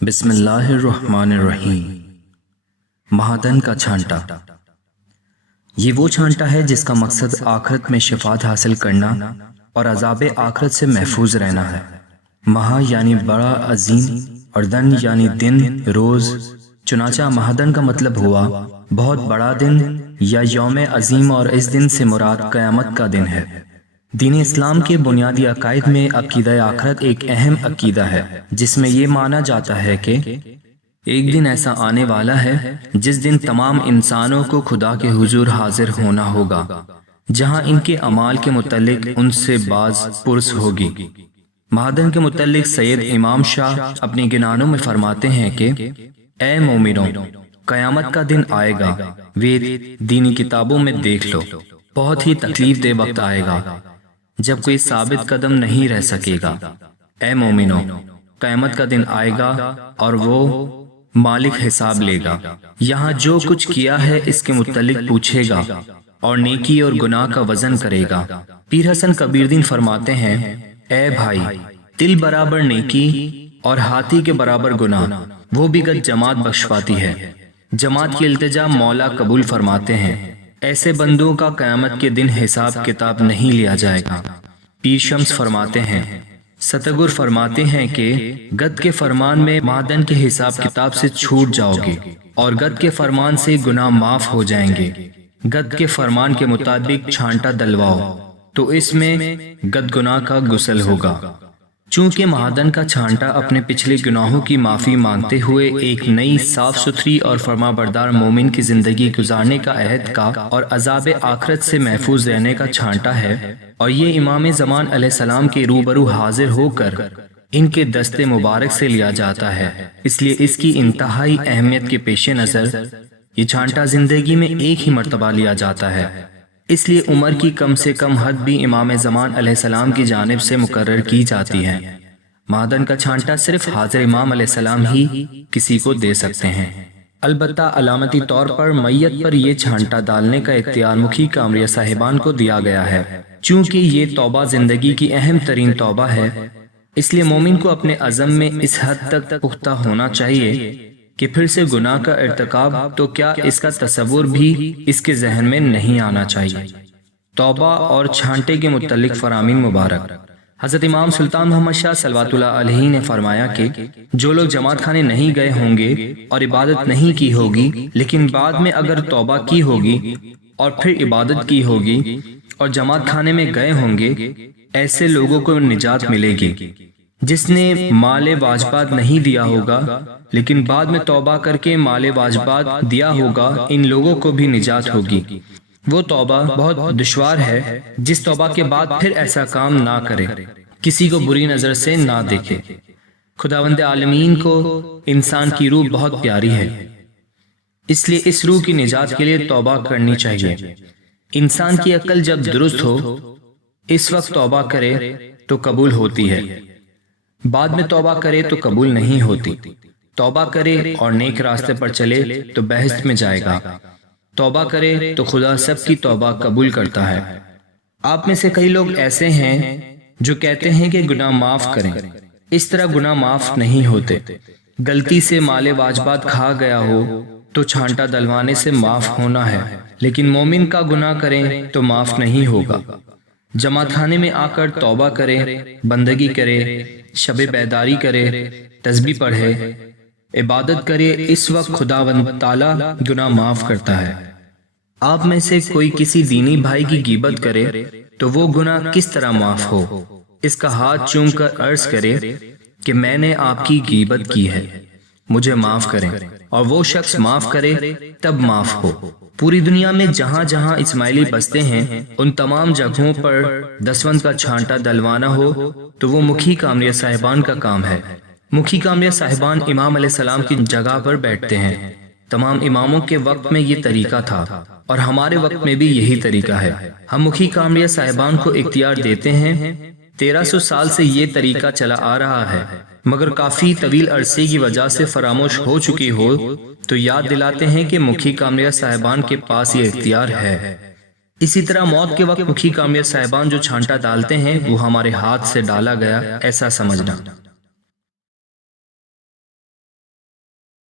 بسم اللہ الرحمن الرحیم۔ مہادن کا چھانٹا۔ یہ وہ چھانٹا ہے جس کا مقصد آخرت میں شفاعت حاصل کرنا اور عذاب آخرت سے محفوظ رہنا ہے۔ مہا یعنی بڑا، عظیم، اور دن یعنی دن، روز۔ چنانچہ مہادن کا مطلب ہوا بہت بڑا دن یا یوم عظیم، اور اس دن سے مراد قیامت کا دن ہے۔ دین اسلام کے بنیادی عقائد میں عقیدہ آخرت ایک اہم عقیدہ ہے، جس میں یہ مانا جاتا ہے کہ ایک دن ایسا آنے والا ہے جس دن تمام انسانوں کو خدا کے حضور حاضر ہونا ہوگا، جہاں ان کے اعمال کے متعلق ان سے باز پرس ہوگی۔ مہادن کے متعلق سید امام شاہ اپنی گنانوں میں فرماتے ہیں کہ اے مومنوں، قیامت کا دن آئے گا، وید دینی کتابوں میں دیکھ لو، بہت ہی تکلیف دہ وقت آئے گا جب کوئی ثابت قدم نہیں رہ سکے گا۔ اے مومنوں، قیامت کا دن آئے گا اور وہ مالک حساب لے گا، یہاں جو کچھ کیا ہے اس کے متعلق پوچھے گا اور نیکی اور گناہ کا وزن کرے گا۔ پیر حسن کبیردین فرماتے ہیں، اے بھائی، تل برابر نیکی اور ہاتھی کے برابر گناہ وہ بھی گد جماعت بخشواتی ہے۔ جماعت کی التجا مولا قبول فرماتے ہیں۔ ایسے بندوں کا قیامت کے دن حساب کتاب نہیں لیا جائے گا۔ پیر شمس فرماتے ہیں، ستگور فرماتے ہیں کہ گد کے فرمان میں مہادن کے حساب کتاب سے چھوٹ جاؤ گے اور گد کے فرمان سے گناہ معاف ہو جائیں گے۔ گد کے فرمان کے مطابق چھانٹا دلواؤ تو اس میں گد گناہ کا غسل ہوگا۔ چونکہ مہادن کا چھانٹا اپنے پچھلے گناہوں کی معافی مانگتے ہوئے ایک نئی صاف ستھری اور فرما بردار مومن کی زندگی گزارنے کا عہد کا اور عذاب آخرت سے محفوظ رہنے کا چھانٹا ہے، اور یہ امام زمان علیہ السلام کے روبرو حاضر ہو کر ان کے دست مبارک سے لیا جاتا ہے، اس لیے اس کی انتہائی اہمیت کے پیش نظر یہ چھانٹا زندگی میں ایک ہی مرتبہ لیا جاتا ہے۔ اس لیے عمر کی کم سے کم حد بھی امام زمان علیہ السلام کی جانب سے مقرر کی جاتی ہے۔ مہادن کا چھانٹا صرف حاضر امام علیہ السلام ہی کسی کو دے سکتے ہیں۔ البتہ علامتی طور پر میت پر یہ چھانٹا ڈالنے کا اختیار مکھی کامریہ صاحبان کو دیا گیا ہے، چونکہ یہ توبہ زندگی کی اہم ترین توبہ ہے۔ اس لیے مومن کو اپنے عزم میں اس حد تک پختہ ہونا چاہیے کہ پھر سے گناہ کا ارتکاب تو کیا اس کا تصور بھی اس کے ذہن میں نہیں آنا چاہیے۔ توبہ اور چھانٹے کے متعلق فرامین مبارک۔ حضرت امام سلطان محمد شاہ صلوات اللہ علیہ نے فرمایا کہ جو لوگ جماعت خانے نہیں گئے ہوں گے اور عبادت نہیں کی ہوگی، لیکن بعد میں اگر توبہ کی ہوگی اور پھر عبادت کی ہوگی اور جماعت خانے میں گئے ہوں گے، ایسے لوگوں کو نجات ملے گی۔ جس نے مال واجبات نہیں دیا ہوگا لیکن بعد میں توبہ کر کے مال واجبات دیا ہوگا، ان لوگوں کو بھی نجات ہوگی۔ وہ توبہ بہت دشوار ہے جس توبہ کے بعد پھر ایسا کام نہ کرے، کسی کو بری نظر سے نہ دیکھے۔ خداوند عالمین کو انسان کی روح بہت پیاری ہے، اس لیے اس روح کی نجات کے لیے توبہ کرنی چاہیے۔ انسان کی عقل جب درست ہو اس وقت توبہ کرے تو قبول ہوتی ہے، بعد میں توبہ کرے تو قبول نہیں ہوتی۔ توبہ کرے اور نیک راستے پر چلے تو بہشت میں جائے گا، توبہ کرے تو خدا سب کی توبہ قبول کرتا ہے۔ آپ میں سے کئی لوگ ایسے ہیں جو کہتے ہیں کہ گناہ معاف کریں، اس طرح گناہ معاف نہیں ہوتے۔ غلطی سے مال واجبات کھا گیا ہو تو چھانٹا دلوانے سے معاف ہونا ہے، لیکن مومن کا گناہ کریں تو معاف نہیں ہوگا۔ جماعت خانے میں آ کر توبہ کرے، بندگی کرے، شب بیداری کرے، تسبیح پڑھے، عبادت کرے، اس وقت خداوند تعالیٰ گناہ معاف کرتا ہے۔ آپ میں سے کوئی کسی دینی بھائی کی غیبت کرے تو وہ گناہ کس طرح معاف ہو؟ اس کا ہاتھ چوم کر عرض کرے کہ میں نے آپ کی غیبت کی ہے، مجھے معاف کریں، اور وہ شخص معاف کرے تب معاف ہو۔ پوری دنیا میں جہاں جہاں اسماعیلی بستے ہیں ان تمام جگہوں پر دسوند کا چھانٹا دلوانا ہو تو وہ مکھی کامریہ صاحبان کا کام ہے۔ مکھی کامریہ صاحبان امام علیہ السلام کی جگہ پر بیٹھتے ہیں۔ تمام اماموں کے وقت میں یہ طریقہ تھا اور ہمارے وقت میں بھی یہی طریقہ ہے۔ ہم مکھی کامریہ صاحبان کو اختیار دیتے ہیں۔ 1300 سال سے یہ طریقہ چلا آ رہا ہے، مگر کافی طویل عرصے کی وجہ سے فراموش ہو چکی ہو تو یاد دلاتے ہیں کہ مکھی کامریہ صاحبان کے پاس یہ اختیار ہے۔ اسی طرح موت کے وقت مکھی کامریہ صاحبان جو چھانٹا ڈالتے ہیں وہ ہمارے ہاتھ سے ڈالا گیا ایسا سمجھنا۔